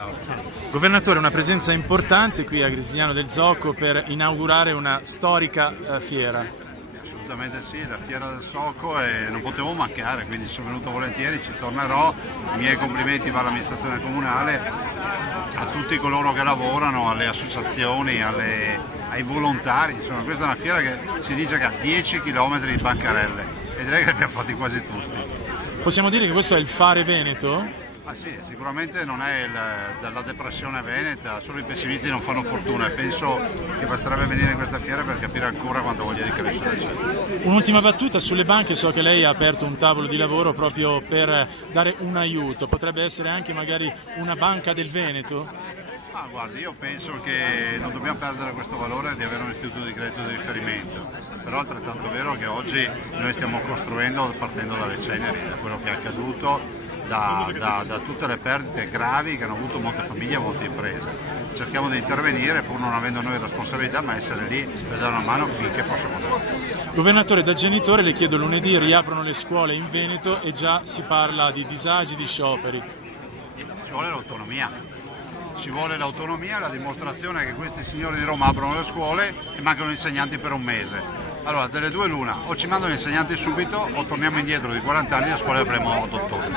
Ciao. Governatore, una presenza importante qui a Grisigliano del Zocco per inaugurare una storica fiera. Assolutamente sì, la Fiera del Zocco e non potevo mancare, quindi sono venuto volentieri, ci tornerò. I miei complimenti va all'amministrazione comunale, a tutti coloro che lavorano, alle associazioni, ai volontari. Insomma, questa è una fiera che si dice che ha 10 km di bancarelle e direi che li abbiamo fatti quasi tutti. Possiamo dire che questo è il fare veneto? Ah sì, sicuramente non è della depressione veneta, solo i pessimisti non fanno fortuna e penso che basterebbe venire in questa fiera per capire ancora quanto voglia di crescere c'è. Un'ultima battuta sulle banche, so che lei ha aperto un tavolo di lavoro proprio per dare un aiuto, potrebbe essere anche magari una banca del Veneto? Ah, guardi, io penso che non dobbiamo perdere questo valore di avere un istituto di credito di riferimento, però è altrettanto vero che oggi noi stiamo costruendo partendo dalle ceneri, da quello che è accaduto, da tutte le perdite gravi che hanno avuto molte famiglie e molte imprese. Cerchiamo di intervenire pur non avendo noi responsabilità, ma essere lì per dare una mano finché possiamo dare. Governatore, da genitore le chiedo, lunedì riaprono le scuole in Veneto e già si parla di disagi, di scioperi. Ci vuole l'autonomia. Ci vuole l'autonomia, la dimostrazione che questi signori di Roma aprono le scuole e mancano insegnanti per un mese. Allora, delle due l'una, o ci mandano gli insegnanti subito o torniamo indietro di 40 anni e le scuole avremo 8 ottobre.